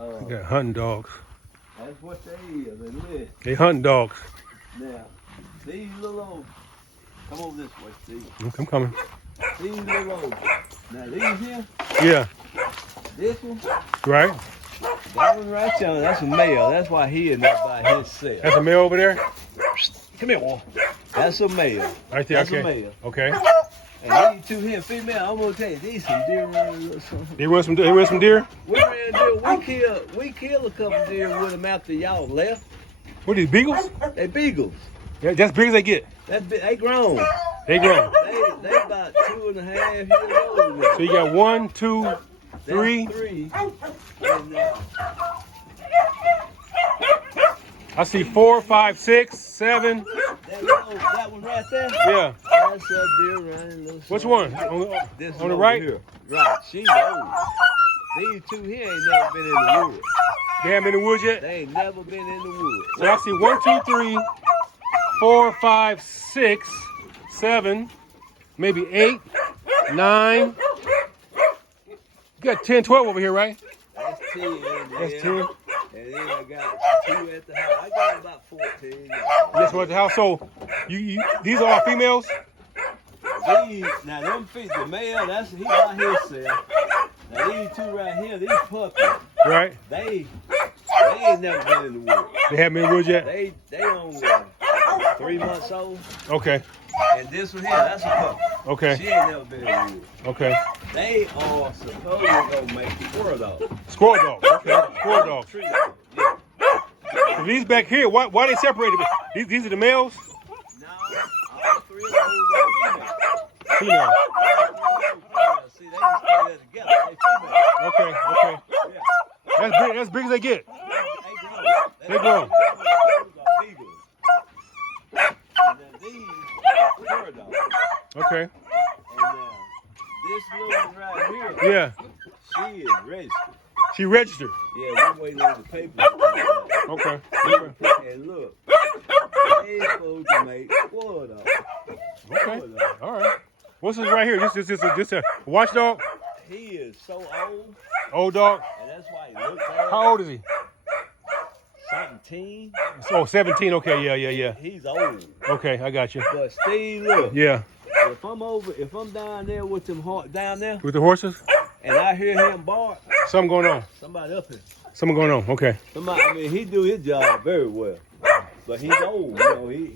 We got hunting dogs. That's what they is. They live. They hunting dogs. Now, these little old, come over this way, Steve. I'm coming. These little old. Now, these here, Yeah. this one, Right? that one right there, that's a male. That's why he is not by himself. That's a male over there? Come here, boy. That's a male. Right there, That's okay. a male. Okay. And these two here, female, I'm gonna tell you, these some deer runners or something. They run some deer? We ran deer. We killed a couple deer with them after y'all left. What are these, beagles? They beagles. Yeah, that's big as they get. They grown. They grown. They about 2.5 years old now. So you got 1, 2, 3. That's 3. And, I see 4, 5, 6, 7. that one right there? Yeah. That's a deer running. Which one? This On one the over right? here. Right. She's old. These two here ain't never been in the woods. They haven't been in the woods yet? They ain't never been in the woods. So I see 1, 2, 3, 4, 5, 6, 7, maybe 8, 9. You got 10, 12 over here, right? That's 10. That's 10. And then I got 2 at the house. I got about 14. That's what the house. So these are all females? Now them feet, the male, he by himself. Now these two right here, these puppies, Right. they ain't never been in the woods. They haven't been in the woods yet? They only 3 months old. Okay. And this one here, that's a puppy. Okay. She ain't never been in the woods. Okay. They are supposedly gonna make squirrel dogs. Squirrel dog. Okay. Squirrel dog. Tree dogs. Yeah. So these back here, why they separated? These are the males? No, all 3 of those are females. Females. See, they can stay there together. They females. Okay. Okay. Yeah. That's big as they get. They grown. They grown. Those are beagles. And then these are dogs. Okay. And this little one right here, Yeah. she is registered. She registered. Yeah, we're waiting on the papers. Okay. And look, they supposed to make squirrel dogs. Okay. All right. What's this right here? This a watchdog? He is so old, Old dog? and that's why he looks bad. How old is he? 17. Oh, 17. Okay. Yeah. He's old. Okay. I got you. But Steve, look, Yeah. if I'm down there with them down there, With the horses? and I hear him bark, Something going on. somebody up here. Something going on. Okay. Somebody, I mean, he do his job very well, but he's old. You know, he